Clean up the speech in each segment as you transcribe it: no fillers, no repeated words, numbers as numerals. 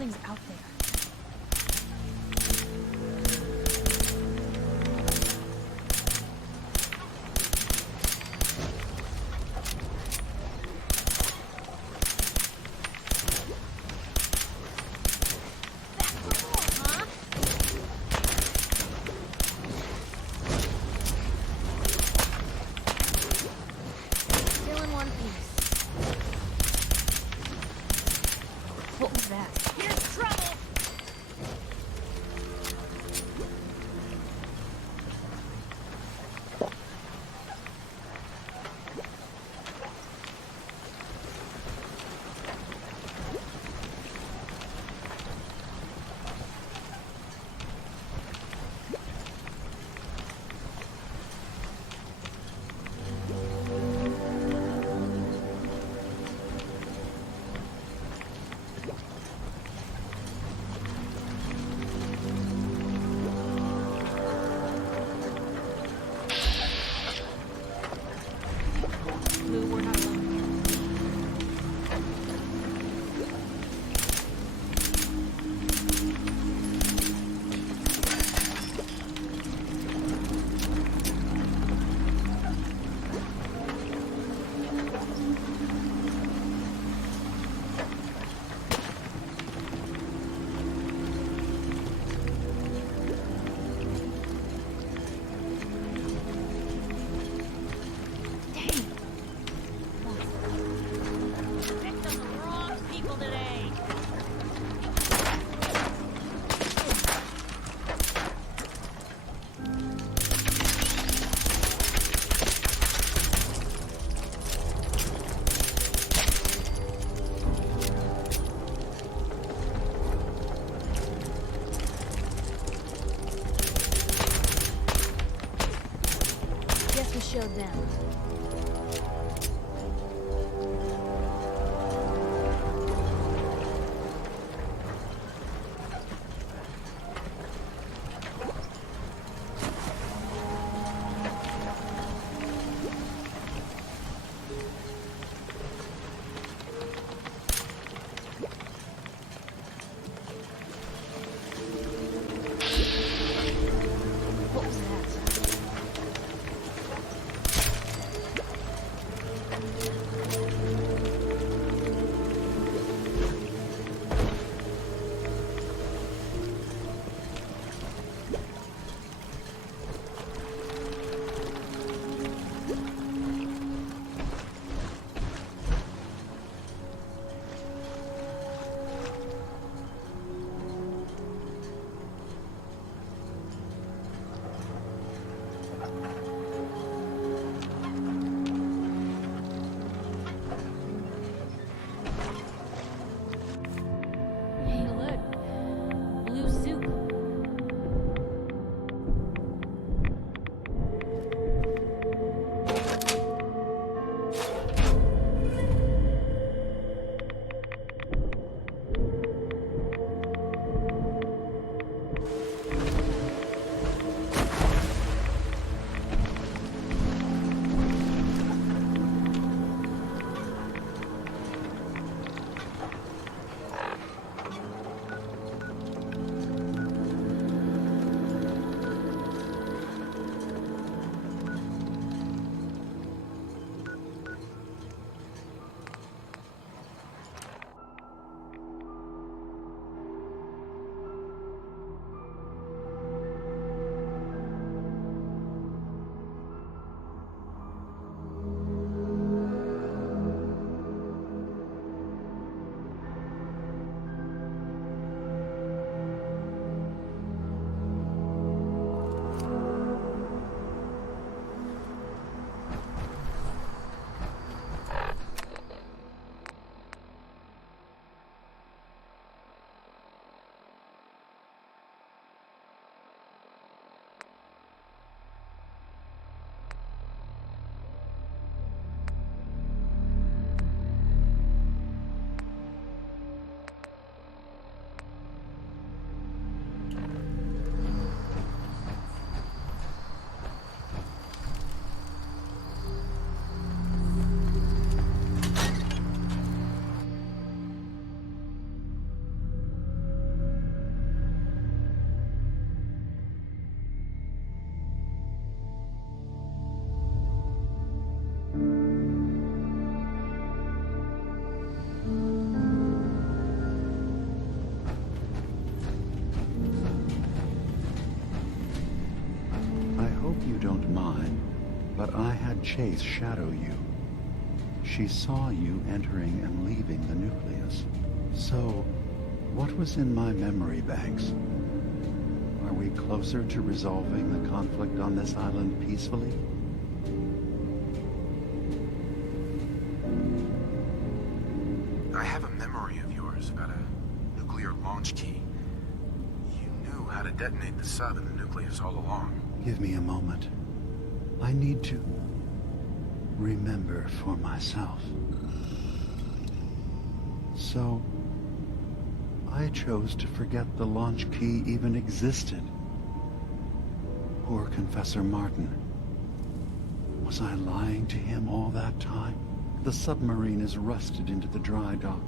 Something's out there. What was that? Here's trouble! We're not alone. Guess we showed them. What was that? don't mind, but I had Chase shadow you. She saw you entering and leaving the nucleus. So, what was in my memory banks? Are we closer to resolving the conflict on this island peacefully? I have a memory of yours about a nuclear launch key. You knew how to detonate the sub in the nucleus all along. Give me a moment. I need to remember for myself. So, I chose to forget the launch key even existed. Poor Confessor Martin. Was I lying to him all that time? The submarine is rusted into the dry dock.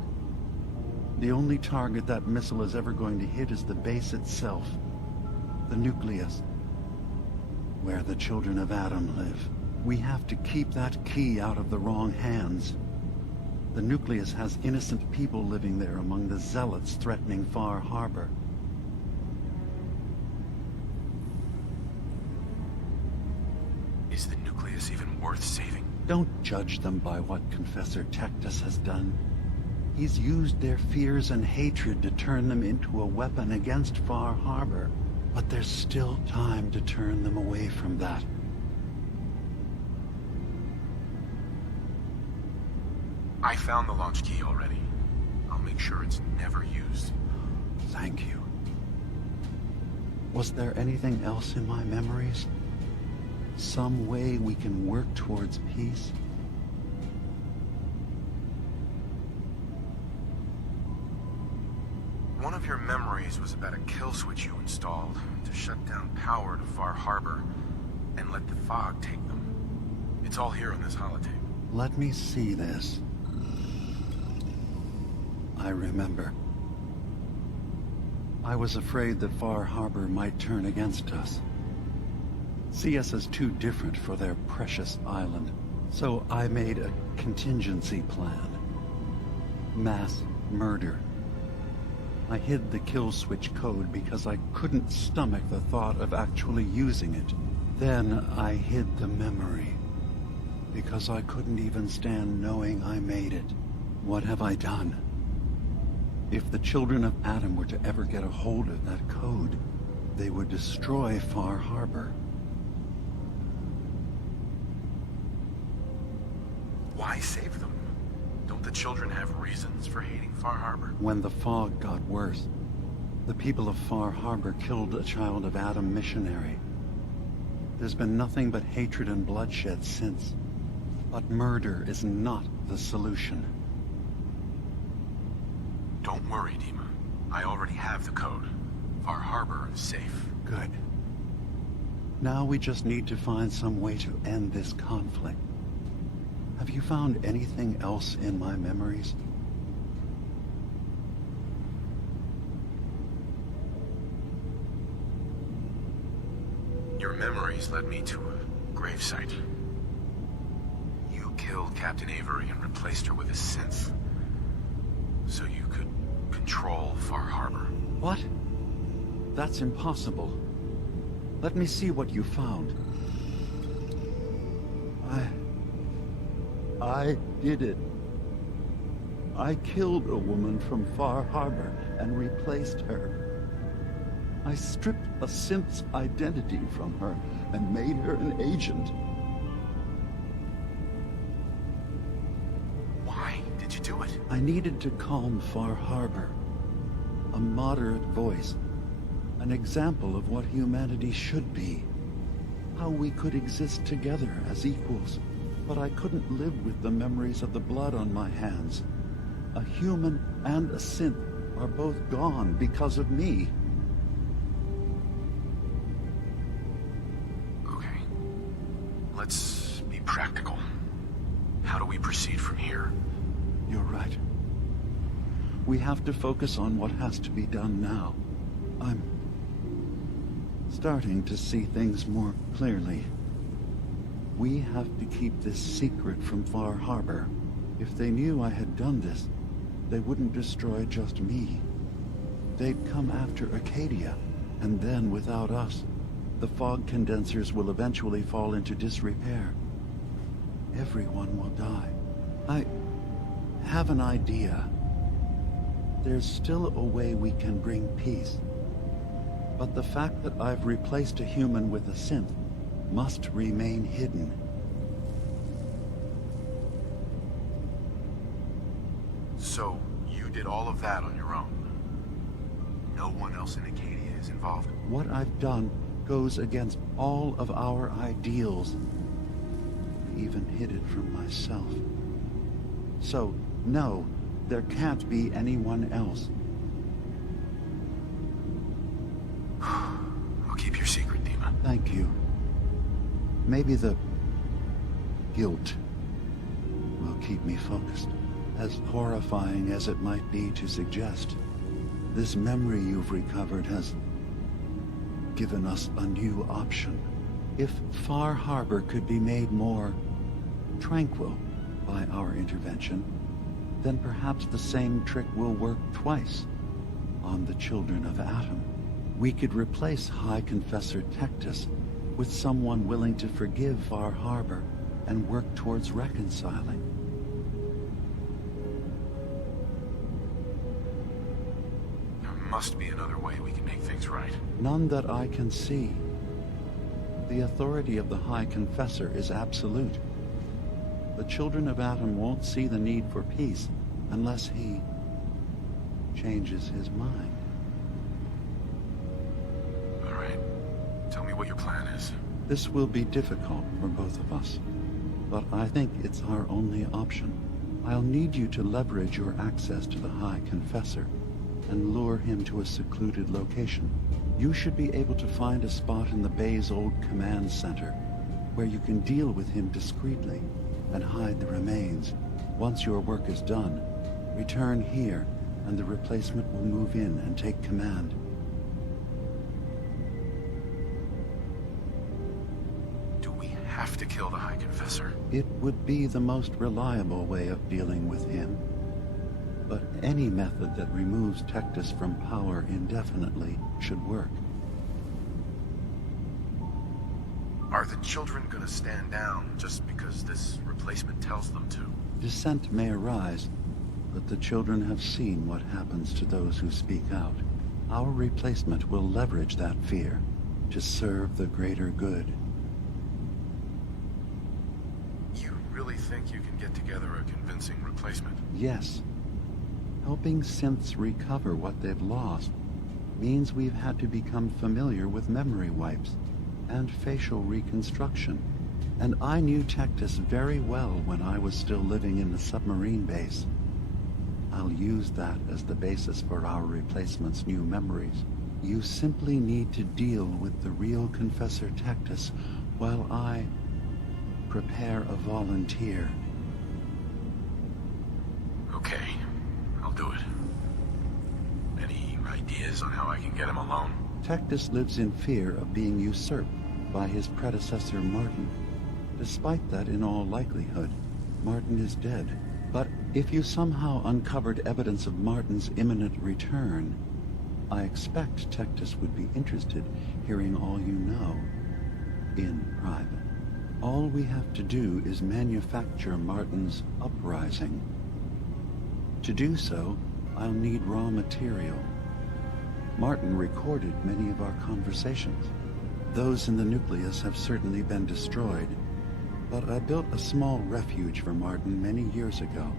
The only target that missile is ever going to hit is the base itself. The nucleus. Where the children of Adam live. We have to keep that key out of the wrong hands. The nucleus has innocent people living there among the zealots threatening Far Harbor. Is the nucleus even worth saving? Don't judge them by what Confessor Tectus has done. He's used their fears and hatred to turn them into a weapon against Far Harbor. But there's still time to turn them away from that. I found the launch key already. I'll make sure it's never used. Thank you. Was there anything else in my memories? Some way we can work towards peace? One of your memories was about a kill switch you installed to shut down power to Far Harbor and let the fog take them. It's all here on this holotape. Let me see this. I remember. I was afraid that Far Harbor might turn against us. See us as too different for their precious island. So I made a contingency plan. Mass murder. I hid the kill switch code because I couldn't stomach the thought of actually using it. Then I hid the memory because I couldn't even stand knowing I made it. What have I done? If the children of Adam were to ever get a hold of that code, they would destroy Far Harbor. Why save them? Don't the children have reasons for hating Far Harbor? When the fog got worse, the people of Far Harbor killed a child of Adam missionary. There's been nothing but hatred and bloodshed since. But murder is not the solution. Don't worry, Dima. I already have the code. Far Harbor is safe. Good. Now we just need to find some way to end this conflict. Have you found anything else in my memories? Your memories led me to a gravesite. You killed Captain Avery and replaced her with a synth. So you could control Far Harbor. What? That's impossible. Let me see what you found. I did it. I killed a woman from Far Harbor and replaced her. I stripped a synth's identity from her and made her an agent. Why did you do it? I needed to calm Far Harbor. A moderate voice. An example of what humanity should be. How we could exist together as equals. But I couldn't live with the memories of the blood on my hands. A human and a synth are both gone because of me. Okay. Let's be practical. How do we proceed from here? You're right. We have to focus on what has to be done now. I'm starting to see things more clearly. We have to keep this secret from Far Harbor. If they knew I had done this, they wouldn't destroy just me. They'd come after Acadia, and then without us, the fog condensers will eventually fall into disrepair. Everyone will die. I have an idea. There's still a way we can bring peace. But the fact that I've replaced a human with a synth must remain hidden. So, you did all of that on your own? No one else in Acadia is involved? What I've done goes against all of our ideals. I even hid it from myself. So, no, there can't be anyone else. I'll keep your secret, Dima. Thank you. Maybe the guilt will keep me focused. As horrifying as it might be to suggest, this memory you've recovered has given us a new option. If Far Harbor could be made more tranquil by our intervention, then perhaps the same trick will work twice on the children of Atom. We could replace High Confessor Tectus with someone willing to forgive Far Harbor and work towards reconciling. There must be another way we can make things right. None that I can see. The authority of the High Confessor is absolute. The children of Atom won't see the need for peace unless he changes his mind. All right. Tell me what your plan is. This will be difficult for both of us, but I think it's our only option. I'll need you to leverage your access to the High Confessor and lure him to a secluded location. You should be able to find a spot in the Bay's old command center where you can deal with him discreetly and hide the remains. Once your work is done, return here and the replacement will move in and take command. Do we have to kill the High Confessor? It would be the most reliable way of dealing with him. But any method that removes Tectus from power indefinitely should work. Are the children gonna stand down just because this replacement tells them to? Dissent may arise, but the children have seen what happens to those who speak out. Our replacement will leverage that fear to serve the greater good. You really think you can get together a convincing replacement? Yes. Helping synths recover what they've lost means we've had to become familiar with memory wipes and facial reconstruction. And I knew Tectus very well when I was still living in the submarine base. I'll use that as the basis for our replacement's new memories. You simply need to deal with the real Confessor Tectus while I prepare a volunteer. Okay, I'll do it. Any ideas on how I can get him alone? Tectus lives in fear of being usurped by his predecessor Martin. Despite that, in all likelihood, Martin is dead. But if you somehow uncovered evidence of Martin's imminent return, I expect Tectus would be interested hearing all you know in private. All we have to do is manufacture Martin's uprising. To do so, I'll need raw material. Martin recorded many of our conversations. Those in the nucleus have certainly been destroyed, but I built a small refuge for Martin many years ago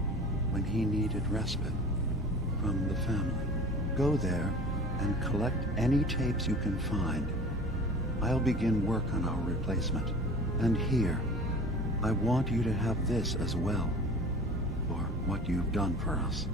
when he needed respite from the family. Go there and collect any tapes you can find. I'll begin work on our replacement. And here, I want you to have this as well, for what you've done for us.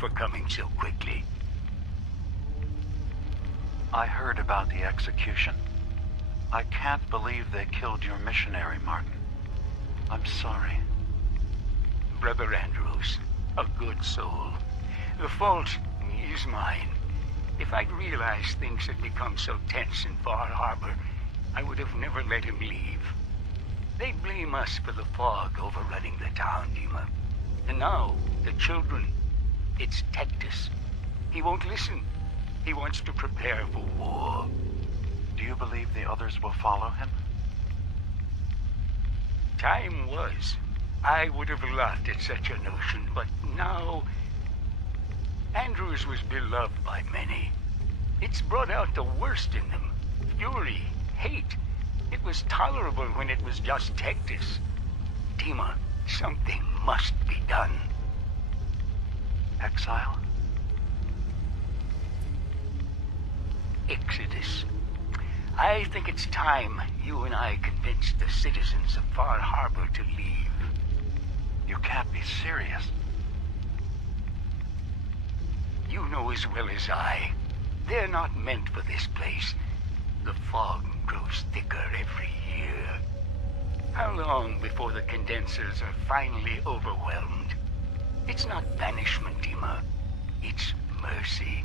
for coming so quickly. I heard about the execution. I can't believe they killed your missionary, Martin. I'm sorry. Brother Andrews, a good soul. The fault is mine. If I'd realized things had become so tense in Far Harbor, I would have never let him leave. They blame us for the fog overrunning the town, Dima. And now, the children, it's Tectus. He won't listen. He wants to prepare for war. Do you believe the others will follow him? Time was. I would have laughed at such a notion, but now... Andrews was beloved by many. It's brought out the worst in them. Fury, hate. It was tolerable when it was just Tectus. Dima, something must be done. Exile? Exodus. I think it's time you and I convinced the citizens of Far Harbor to leave. You can't be serious. You know as well as I. They're not meant for this place. The fog grows thicker every year. How long before the condensers are finally overwhelmed? It's not banishment, Dima. It's mercy.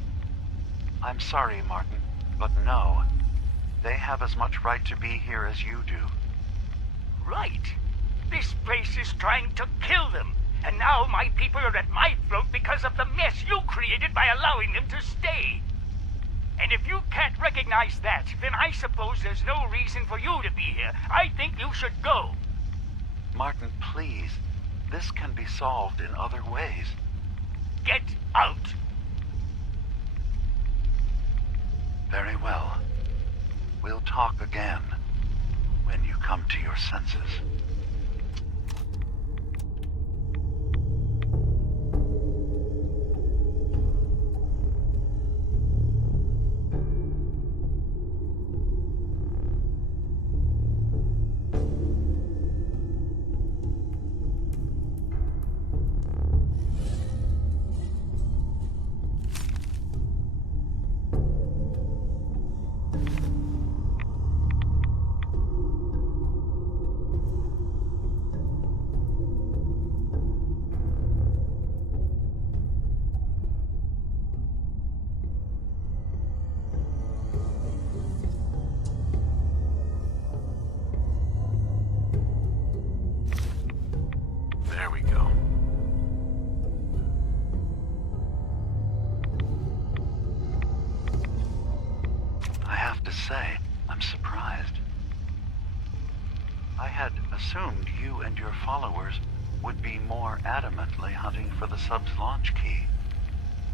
I'm sorry, Martin, but no. They have as much right to be here as you do. Right. This place is trying to kill them. And now my people are at my throat because of the mess you created by allowing them to stay. And if you can't recognize that, then I suppose there's no reason for you to be here. I think you should go. Martin, please. This can be solved in other ways. Get out! Very well. We'll talk again when you come to your senses. There we go. I have to say, I'm surprised. I had assumed you and your followers would be more adamantly hunting for the sub's launch key.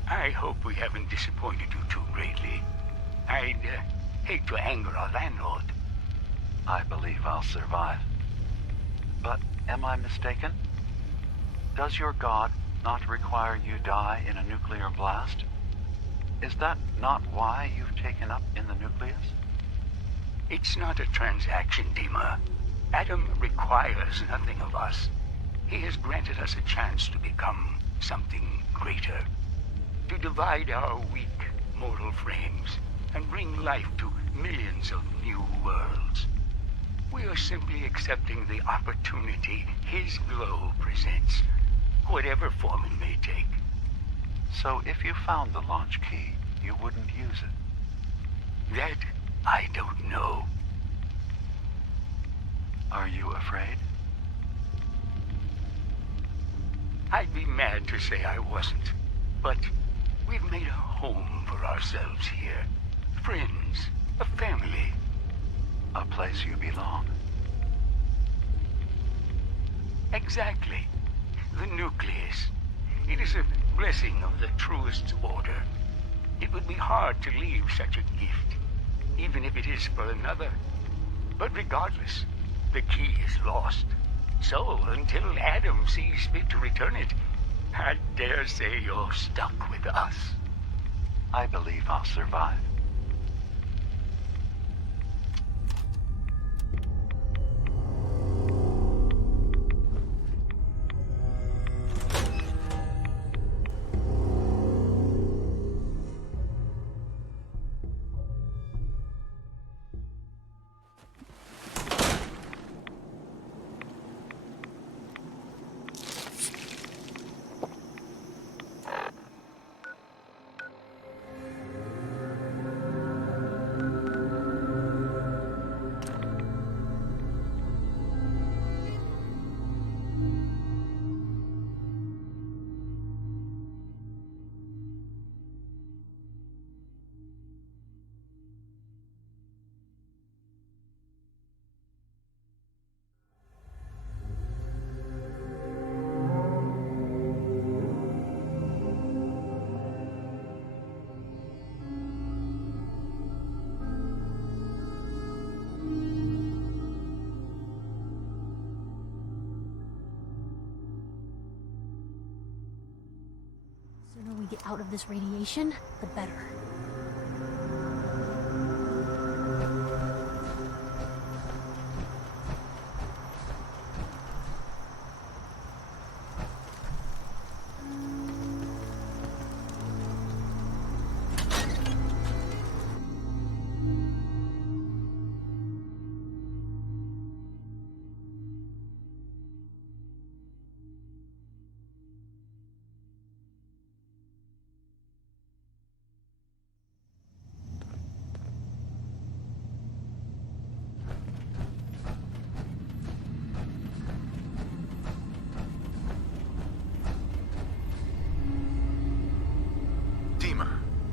I hope we haven't disappointed you too greatly. I'd hate to anger our landlord. I believe I'll survive. But am I mistaken? Does your god not require you die in a nuclear blast? Is that not why you've taken up in the nucleus? It's not a transaction, Dima. Adam requires nothing of us. He has granted us a chance to become something greater. To divide our weak mortal frames and bring life to millions of new worlds. We are simply accepting the opportunity his glow presents, whatever form it may take. So if you found the launch key, you wouldn't use it? That I don't know. Are you afraid? I'd be mad to say I wasn't, but we've made a home for ourselves here. Friends, a family. A place you belong. Exactly. The nucleus. It is a blessing of the truest order. It would be hard to leave such a gift, even if it is for another. But regardless, the key is lost. So, until Adam sees fit to return it, I dare say you're stuck with us. I believe I'll survive. sooner we get out of this radiation, the better.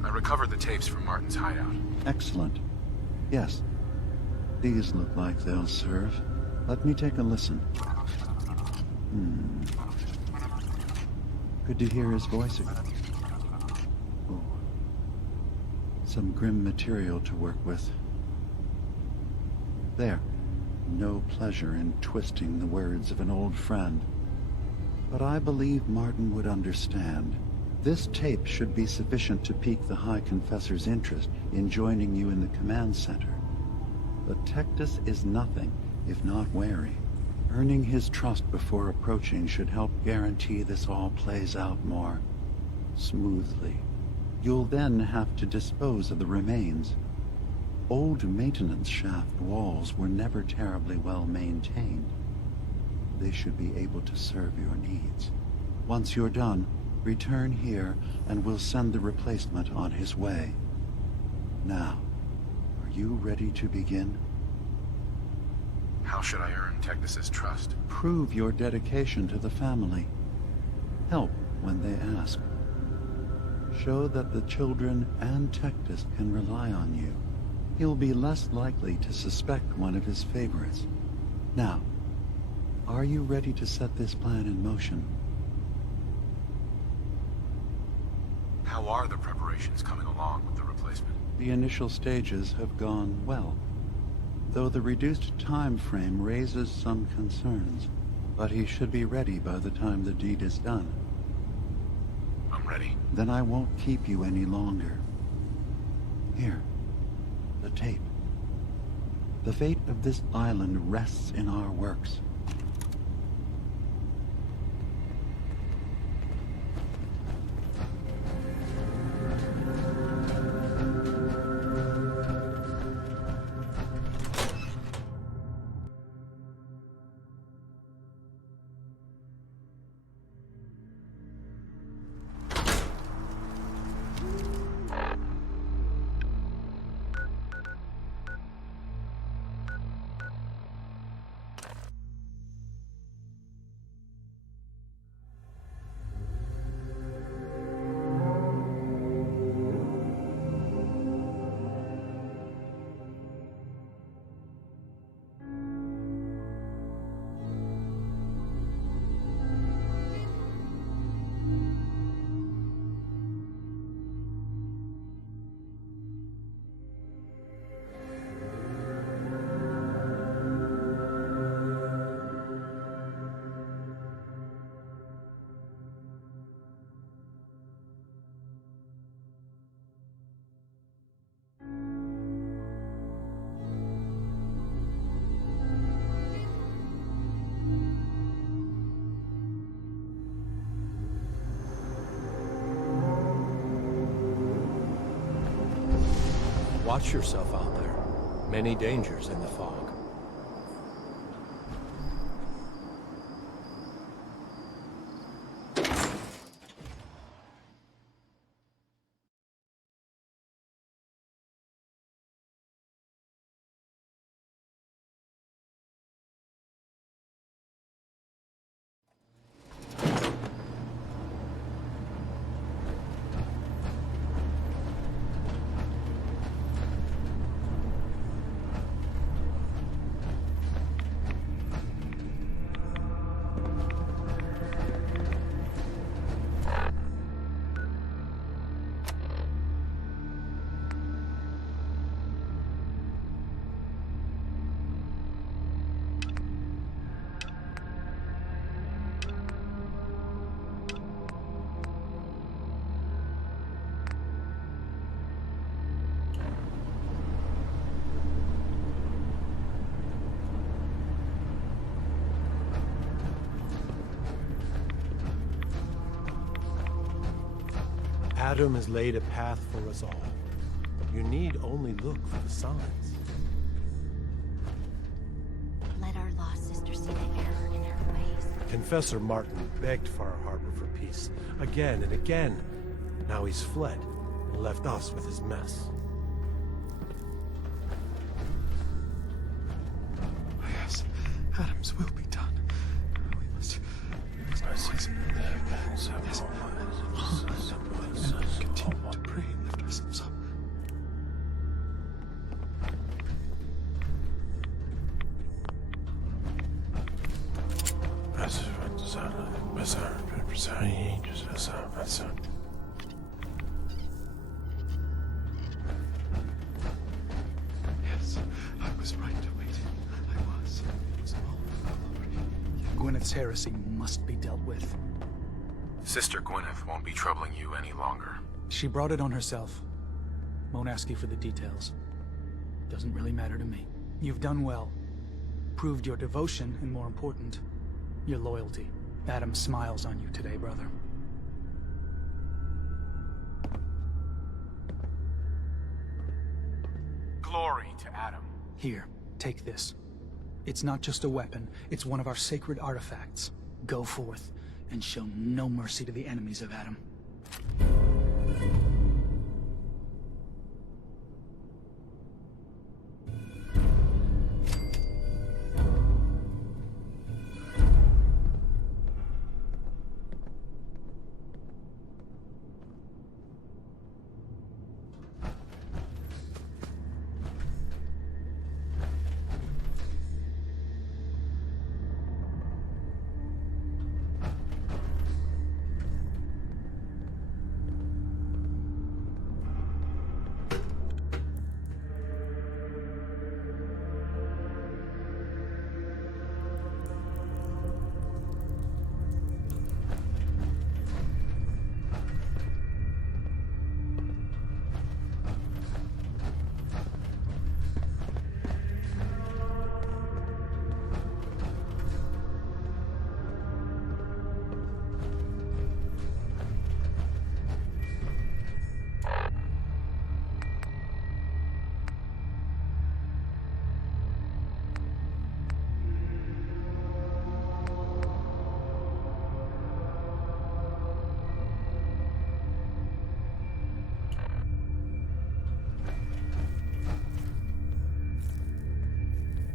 I recovered the tapes from Martin's hideout. Excellent. Yes. These look like they'll serve. Let me take a listen. Good to hear his voice again. Oh. Some grim material to work with. There. No pleasure in twisting the words of an old friend. But I believe Martin would understand. This tape should be sufficient to pique the High Confessor's interest in joining you in the command center. But Tectus is nothing if not wary. Earning his trust before approaching should help guarantee this all plays out more smoothly. You'll then have to dispose of the remains. Old maintenance shaft walls were never terribly well maintained. They should be able to serve your needs. Once you're done, return here and we'll send the replacement on his way. Now, are you ready to begin? How should I earn Tectus's trust? Prove your dedication to the family. Help when they ask. Show that the children and Tectus can rely on you. He'll be less likely to suspect one of his favorites. Now, are you ready to set this plan in motion? How are the preparations coming along with the replacement? The initial stages have gone well, though the reduced time frame raises some concerns. But he should be ready by the time the deed is done. I'm ready. Then I won't keep you any longer. Here, the tape. The fate of this island rests in our works. Watch yourself out there. Many dangers in the fog. Adam has laid a path for us all. You need only look for the signs. Let our lost sister see the error in her ways. Confessor Martin begged Far Harbor for peace, again and again. Now he's fled, and left us with his mess. Yes, Adam's will be done. We must always continue to pray and lift ourselves up. Yes, I was right to wait. I was. It was all glory. Gwyneth's heresy must be dealt with. Sister Gwyneth won't be troubling you any longer. She brought it on herself. Won't ask you for the details. Doesn't really matter to me. You've done well. Proved your devotion, and more important, your loyalty. Adam smiles on you today, brother. Glory to Adam. Here, take this. It's not just a weapon, it's one of our sacred artifacts. Go forth, and show no mercy to the enemies of Adam.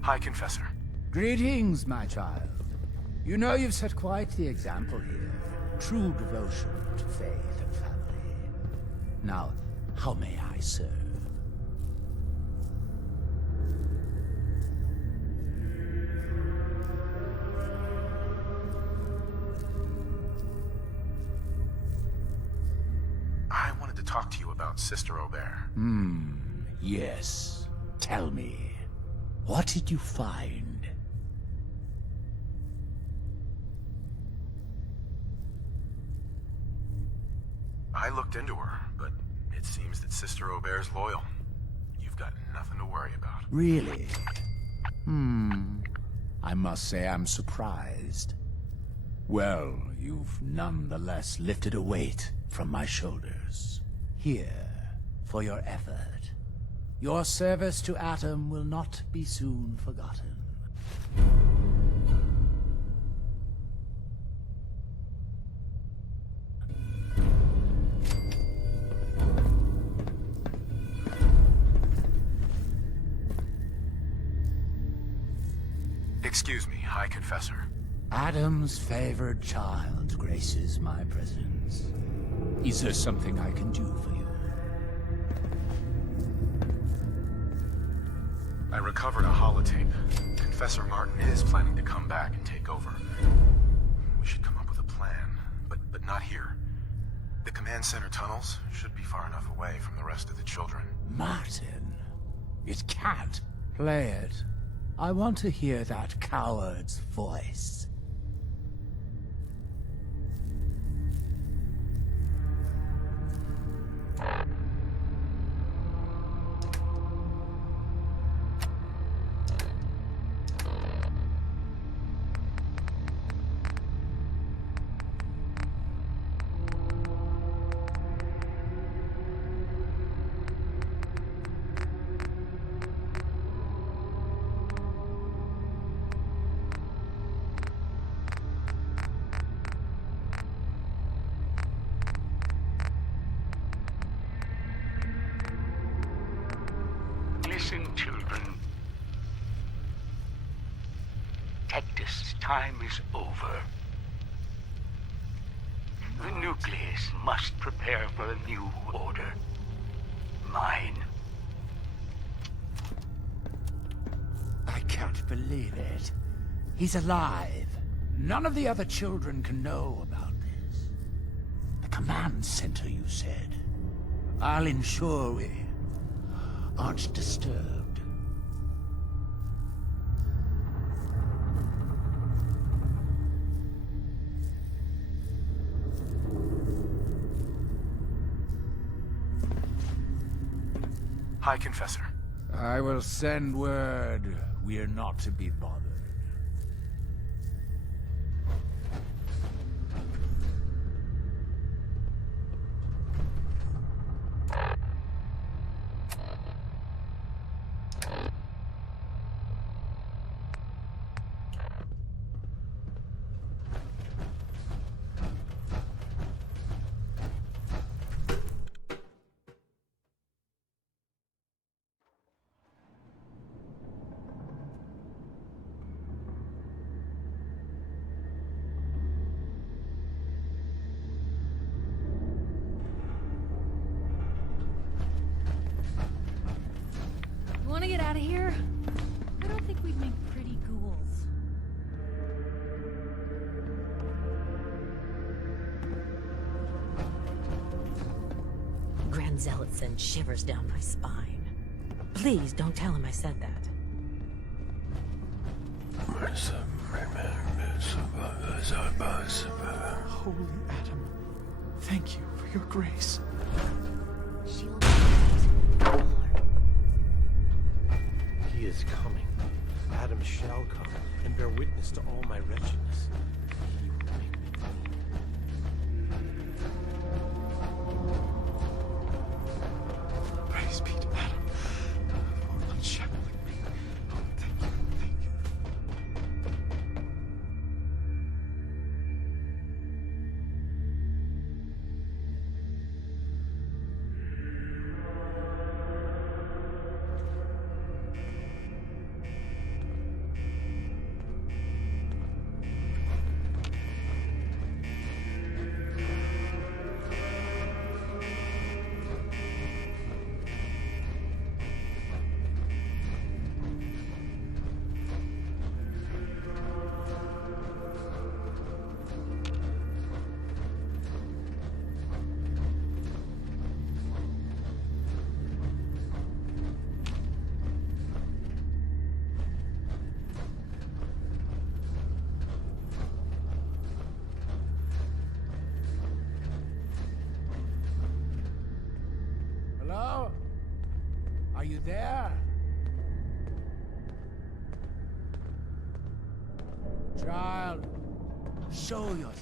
Hi, Confessor. Greetings, my child. You know you've set quite the example here. True devotion to faith and family. Now, how may I serve? I wanted to talk to you about Sister Aubert. Yes. Tell me. What did you find? I looked into her, but it seems that Sister Aubert's loyal. You've got nothing to worry about. Really? I must say I'm surprised. Well, you've nonetheless lifted a weight from my shoulders. Here, for your effort. Your service to Adam will not be soon forgotten. Excuse me, High Confessor. Adam's favored child graces my presence. Is there something I can do for you? I recovered a holotape. Confessor Martin is planning to come back and take over. We should come up with a plan, but not here. The command center tunnels should be far enough away from the rest of the children. Martin, it can't. Play it. I want to hear that coward's voice. children. Tectus, time is over. The nucleus must prepare for a new order. Mine. I can't believe it. He's alive. None of the other children can know about this. The command center, you said. I'll ensure we aren't disturbed. Hi, Confessor. I will send word we're not to be bothered. Want to get out of here? I don't think we'd make pretty ghouls. Grand Zealot sends shivers down my spine. Please don't tell him I said that. Holy Adam, thank you for your grace. Shield. He is coming. Adam shall come and bear witness to all my wretchedness. He will make me clean. Praise be to Adam for unshackling me. Oh, thank you, thank you. Hello? Are you there? Child, show yourself.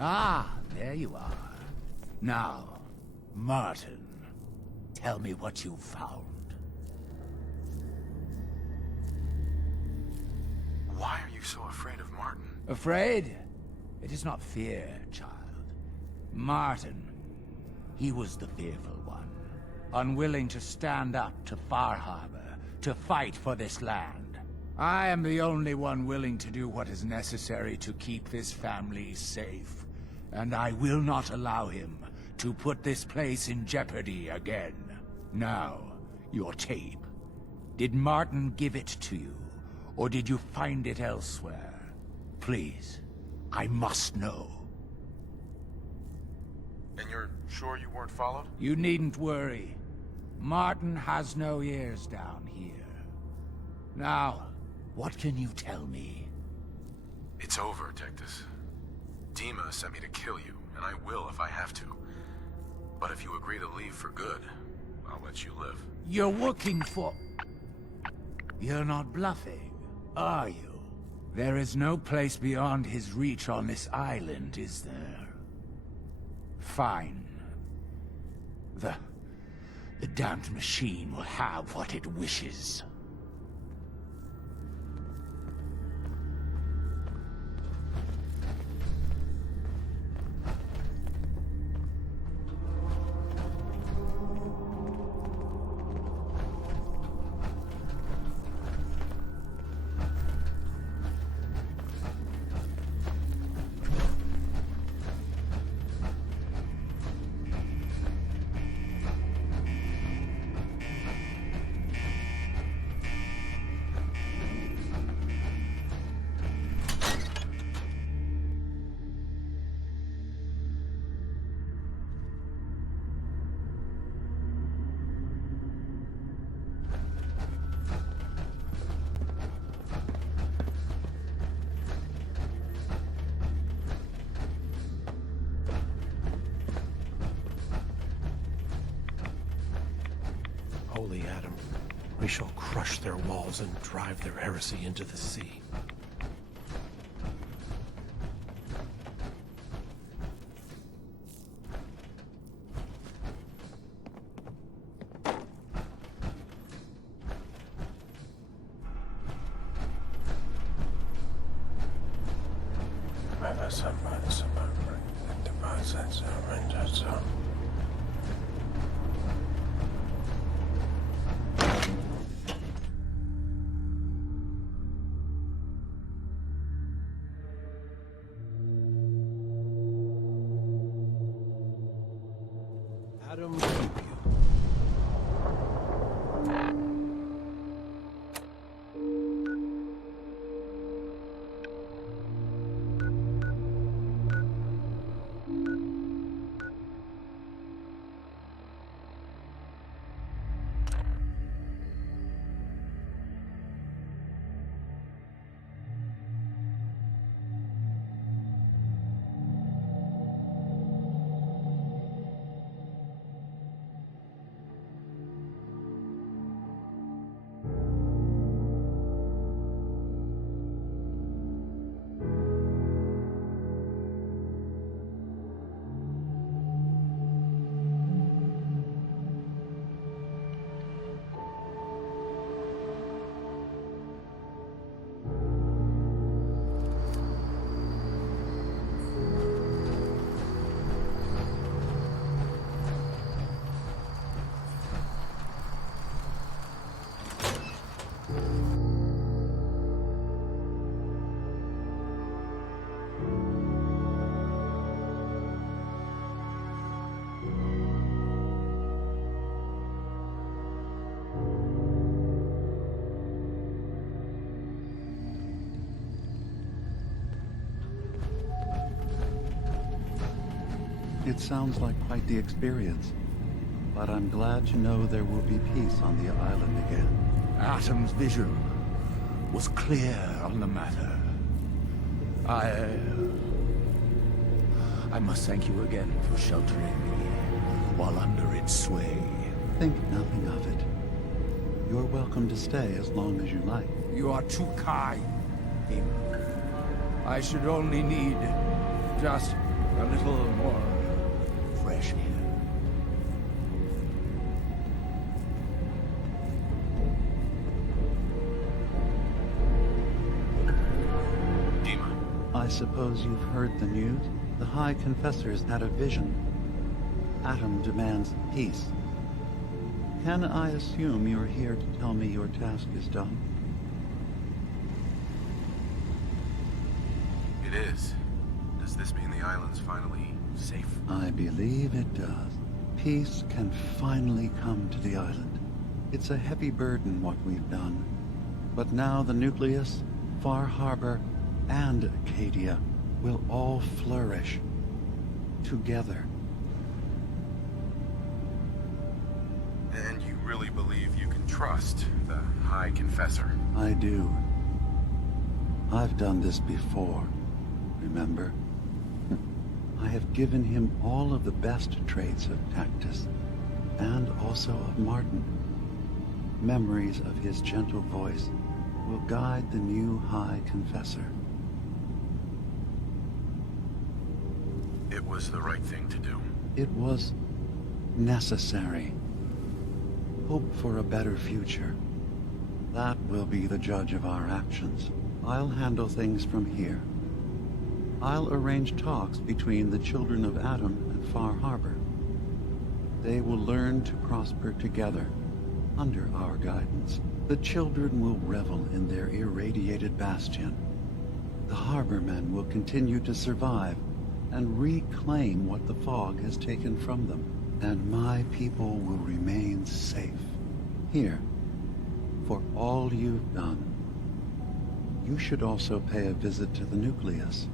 Ah, there you are. Now, Martin, tell me what you found. Why are you so afraid of Martin? Afraid? It is not fear, child. Martin, he was the fearful one, unwilling to stand up to Far Harbor, to fight for this land. I am the only one willing to do what is necessary to keep this family safe, and I will not allow him to put this place in jeopardy again. Now, your tape. Did Martin give it to you, or did you find it elsewhere? Please, I must know. And you're sure you weren't followed? You needn't worry. Martin has no ears down here. Now, what can you tell me? It's over, Tectus. Dima sent me to kill you, and I will if I have to. But if you agree to leave for good, I'll let you live. You're working for... You're not bluffing, are you? There is no place beyond his reach on this island, is there? Fine. The damned machine will have what it wishes. slowly, Adam. We shall crush their walls and drive their heresy into the sea. Adam, keep you. It sounds like quite the experience, but I'm glad to know there will be peace on the island again. Adam's vision was clear on the matter. I must thank you again for sheltering me while under its sway. Think nothing of it. You're welcome to stay as long as you like. You are too kind, Demon. I should only need just a little more fresh air. I suppose you've heard the news? The High Confessor's had a vision. Adam demands peace. Can I assume you're here to tell me your task is done? It is. Does this mean the island's finally safe? I believe it does. Peace can finally come to the island. It's a heavy burden what we've done. But now the Nucleus, Far Harbor, and Acadia will all flourish together. And you really believe you can trust the High Confessor? I do. I've done this before, remember? I have given him all of the best traits of Tactus, and also of Martin. Memories of his gentle voice will guide the new High Confessor. It was the right thing to do. It was necessary. Hope for a better future. That will be the judge of our actions. I'll handle things from here. I'll arrange talks between the children of Adam and Far Harbor. They will learn to prosper together under our guidance. The children will revel in their irradiated bastion. The harbormen will continue to survive and reclaim what the fog has taken from them. And my people will remain safe. Here, for all you've done. You should also pay a visit to the Nucleus.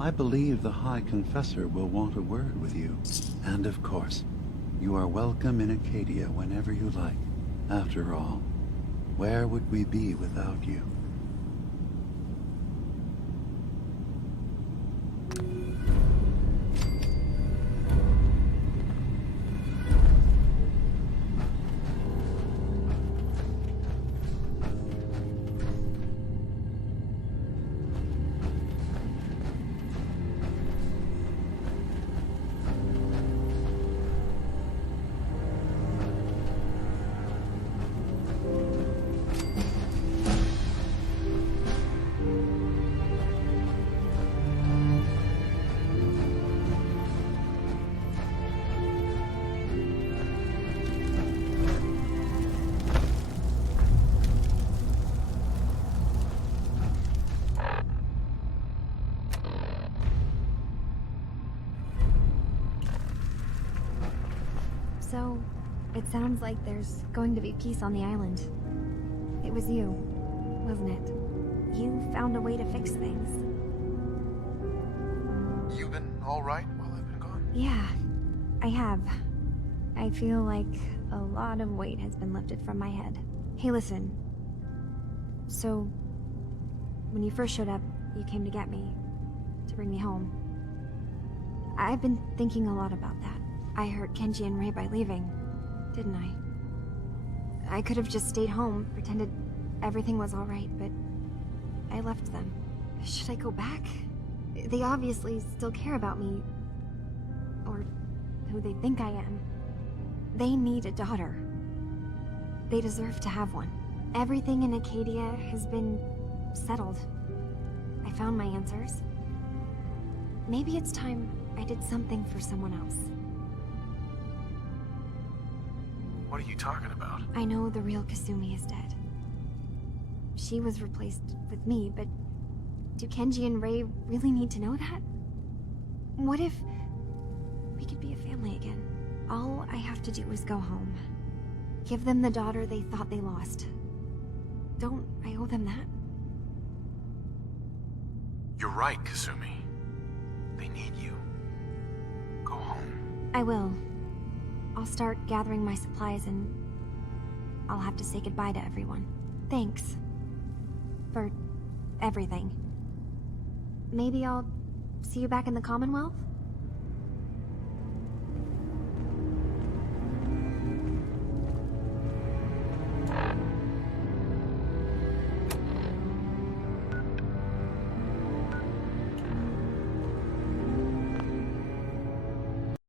I believe the High Confessor will want a word with you. And of course, you are welcome in Acadia whenever you like. After all, where would we be without you? It sounds like there's going to be peace on the island. It was you, wasn't it? You found a way to fix things. You've been alright while I've been gone? Yeah, I have. I feel like a lot of weight has been lifted from my head. Hey, listen. So, when you first showed up, you came to get me, to bring me home. I've been thinking a lot about that. I hurt Kenji and Rei by leaving, didn't I? I could have just stayed home, pretended everything was alright, but I left them. Should I go back? They obviously still care about me, or who they think I am. They need a daughter. They deserve to have one. Everything in Acadia has been settled. I found my answers. Maybe it's time I did something for someone else. What are you talking about? I know the real Kasumi is dead. She was replaced with me, but do Kenji and Rei really need to know that? What if we could be a family again? All I have to do is go home. Give them the daughter they thought they lost. Don't I owe them that? You're right, Kasumi. They need you. Go home. I will. I'll start gathering my supplies and I'll have to say goodbye to everyone. Thanks. For everything. Maybe I'll see you back in the Commonwealth?